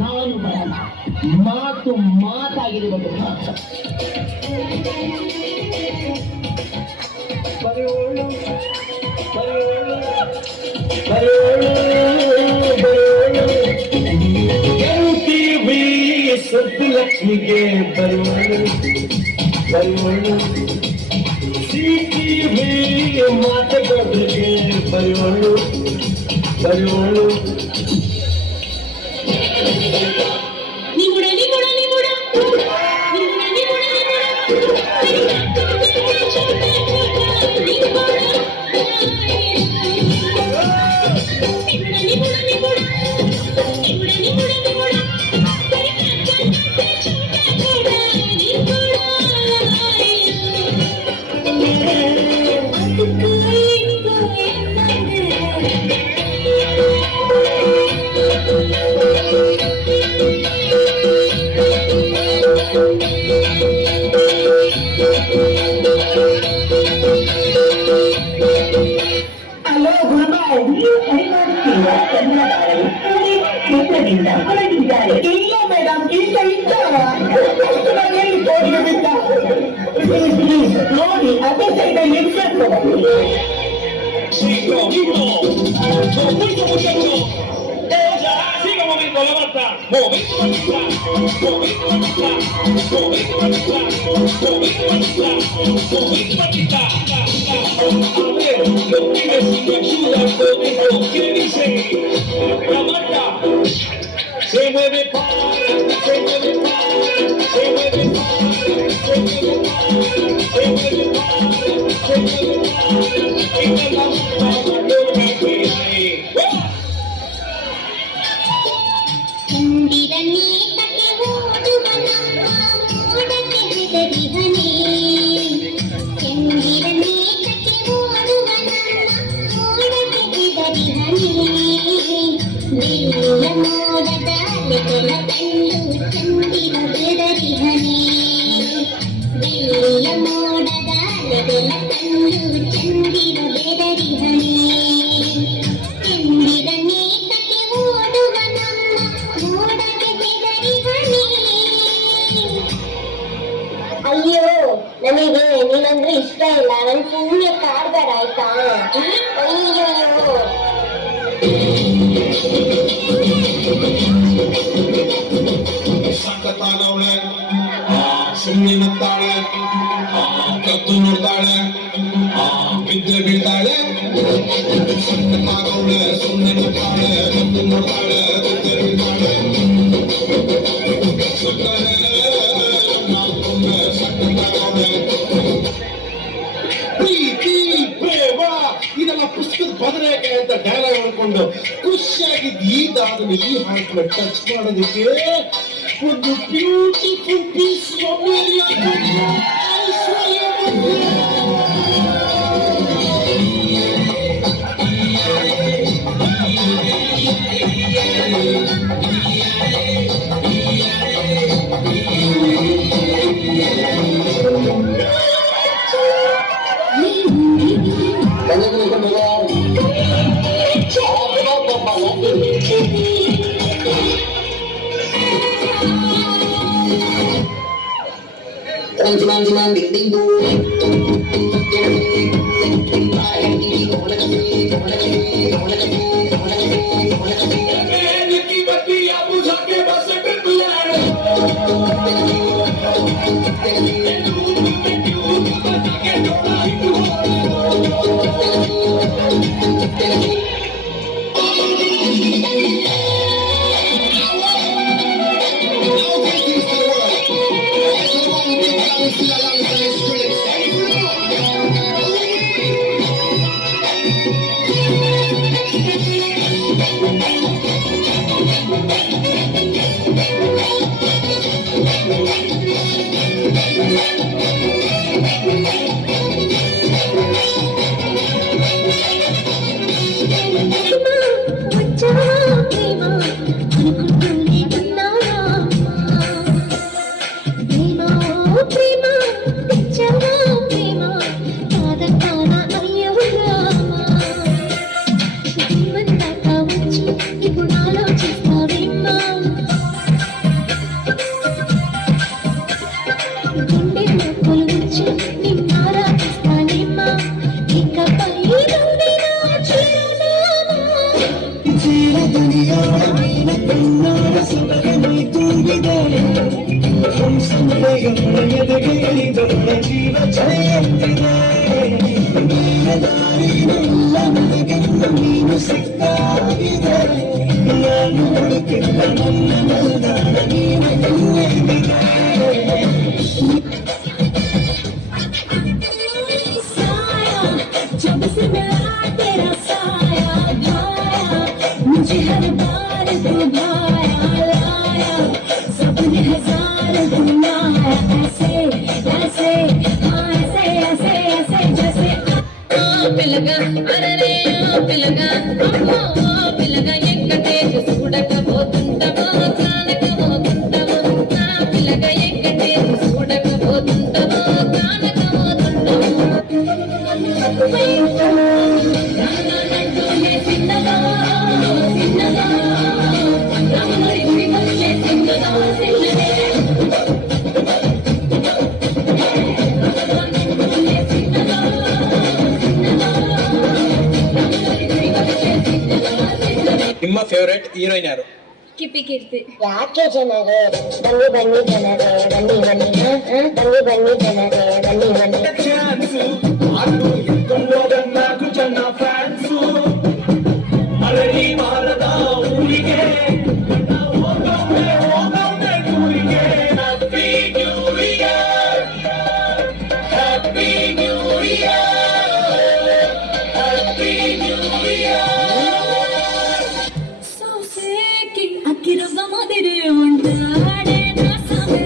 ನಾನು ಬರಲ್ಲ. ಮಾತು ಮಾತಾಗಿರಬೇಕು. ಬರೋಳು ಬರೋಳು ಬರೋಳು ಬರೋಳು ಗೆಲ್ತೀವಿ ಸುಬ್ಬಲಕ್ಷ್ಮಿಗೆ ಬರೋಳು ಬರೋಳು ಸಿಕ್ಕಿವಿ ಮಾತುಗಳಿಗೆ ಬರೋಳು ಬರೋಳು ಹಲೋ ಗುರುಬಾಯಿ, ಚಿತ್ರದಿಂದ ಹೊರಟಿದ್ದಾರೆ. ಇಲ್ಲ ಮೇಡಮ್, ಈಗ ನೋಡಿ ಅದೇ ಸೈಡಲ್ಲಿ Chico, momento muchacho. Ya, siga un momento, la bata. Momento bonita, momento bonita, momento bonita, momento bonita, momento bonita. A ver, los pibes si me ayudan con esto, ¿qué dice? La marca. Se mueve para, se mueve para, se mueve para, se mueve para, se mueve para, se mueve para. ಅಯ್ಯೋ, ನನಗೆ ನೀನಂದ್ರೆ ಇಷ್ಟ ಇಲ್ಲ. ನನ್ ಸುಮ್ಮನೆ ಕಾಡ್ಬೇಡ ಆಯ್ತಾ? ಅಯ್ಯೋ ಸಖತ್ತಾಗವಳೆ, ಸುಮ್ಮನೆ ನಗ್ತಾಳೆ, ಕದ್ದು ನೋಡ್ತಾಳೆ, ಬಿದ್ದೆ ಬೀಳ್ತಾಳೆ. ಸಖತ್ತಾಗವಳೆ, ಸುಮ್ಮನೆ ನಗ್ತಾಳೆ, ಕದ್ದು ನೋಡ್ತಾಳೆ, ಬಿದ್ದೆ ಬೀಳ್ತಾಳೆ. ಪ್ರೀತಿ ಪ್ರೇಮ ಇದೆಲ್ಲ ಪುಸ್ತಕದ ಬದನೇಕೆ ಅಂತ ಡೈಲಾಗ್ ಹೇಳ್ಕೊಂಡು ಖುಷಿಯಾಗಿದ್ದು ಈದಾದ್ಮೇಲೆ ಈ ಹಾಡ್ನ ಟಚ್ ಮಾಡೋದಕ್ಕೆ ಒಂದು ಬ್ಯೂಟಿಫುಲ್ ಪೀಸ್ Teman-teman ding जब से मिला तेरा साया भाया मुझे हर बार तू भाया लाया सपने हजार घुमाया ऐसे ऐसे हाँ ऐसे ऐसे ऐसे जैसे आप लगा अरे रे आप लगा आप लगा एकटे చూడకపోతుంటావో కానకపోతుంటావో आप लगा एकटे చూడకపోతుంటావో కానకపోతుంటావో ನಿಮ್ಮ ಫೇವರೇಟ್ ಹೀರೋಯಿನ್ ಯಾರು? ಕಿಪಿ ಕೀರ್ತಿ. ಯಾಕೆ ಜನರೇ ಬನ್ನಿ ಬನ್ನಿ ಜನರೇ ಬನ್ನಿ ಬನ್ನಿ ಬನ್ನಿ ಬನ್ನಿ ಜನರೇ ಬನ್ನಿ ಬನ್ನಿ ఛాన్స్ అటు ఎక్కడో నాకు జన ఫ్యాన్స్ అలరి మారదా ఊరికే ఓగమే ఊరికే happy new year happy new year happy new year ಸೌಸೇಕಿ ಅಕ್ಕಿರವ್ವ ಮದಿರೆ ಉಂಟಾಡೆ ನಾಸಮೇ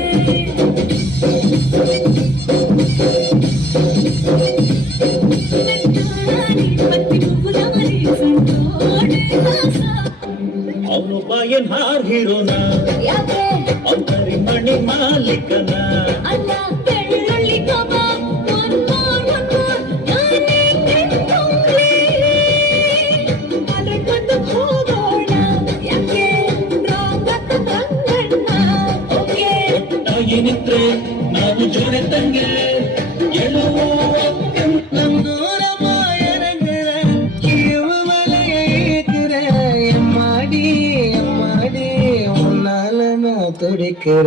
ಪತ್ತಿ ಪುಲಾರಿ ಸಂತೋಡೆ ನಾಸ ಅವನು ಬಾಯನ್ ಹಾರ್ ಹೀರೋನ ಯಾಕೆ ಅಂತರಿ ಮಣಿ ಮಾಲೀಕನ ಅಲ್ಲ ಬೆಳ್ಳುಳ್ಳಿ ಕಬಾಬ್ one more ನಾನೇ ತಿಂತೋಳೆ ಅದ್ರ ಬಂದು ಹೋಗೋಣ ಯಾಕೆ ರೋಗತ್ತ ತಂಗಣ್ಣ ಓಕೆ ಏನಿದ್ರೆ ನಾವು ಜೋಡೆ ತಂಗೆ ಎಳುವ ನನ್ನೂರ ಮಾಯನಗರ ಕಿರುವ ಮಲೆಯ ಏಕರ ಎಮ್ಮಾಡಿ ಎಮ್ಮಾಡಿ ಉನ್ನಾಲನ ತುಡಿಕರ